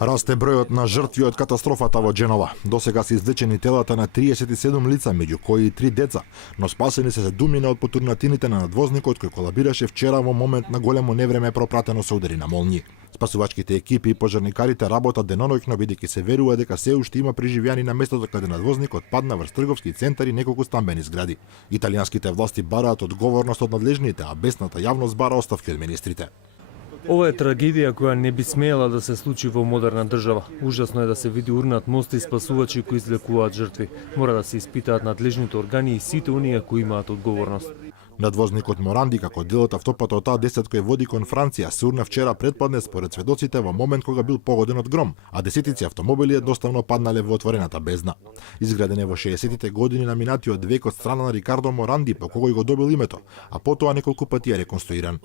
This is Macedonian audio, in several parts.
Расте бројот на жртви од катастрофата во Дженова. Досега се извлечени телата на 37 лица, меѓу кои и 3 деца, но спасени се 7 од потурнатините на надвозникот кој колабираше вчера во момент на големо невреме пропратено со удари на молњи. Спасувачките екипи и пожарникарите работат деноноќно бидејќи се верува дека се уште има преживеани на местото каде надвозникот падна врз трговски центар и неколку стамбени згради. Италијанските власти бараат одговорност од надлежните, а бесната јавност бара оставки од министрите. Ова е трагедија која не би смеела да се случи во модерна држава. Ужасно е да се види урнат мост и спасувачи кои извлекуваат жртви. Мора да се испитаат надлежните органи и сите оние кои имаат одговорност. Надвозникот Моранди, како дел од автопатот А10 кој води кон Франција, се урна вчера предпладне според сведоците во момент кога бил погоден од гром, а десетици автомобили едноставно паднале во отворената бездна. Изграден е во 60-тите години на минатиот век од страна на Рикардо Моранди, по кој го добил името, а потоа неколку пати е реконструиран.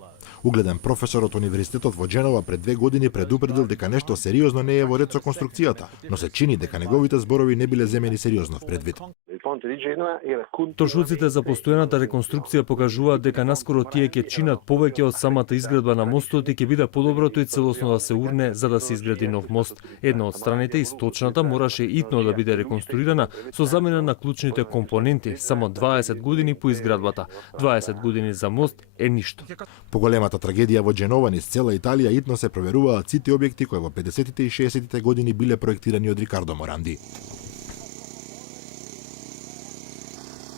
Угледен професор од Универзитетот во Дженова пред 2 години предупредил дека нешто сериозно не е во ред со конструкцијата, но се чини дека неговите зборови не биле земени сериозно в предвид. Трошоците за постојаната реконструкција покажуваат дека наскоро тие ќе чинат повеќе од самата изградба на мостот и ќе биде подобро тој целосно да се урне за да се изгради нов мост. Една од страните, источната, мораше итно да биде реконструирана со замена на клучните компоненти, само 20 години по изградбата. 20 години за мост е ништо. Поголемата трагедија во Дженова низ цела Италија итно се проверуваат сите објекти кои во 50-тите и 60-тите години биле проектирани од Рикардо Моранди.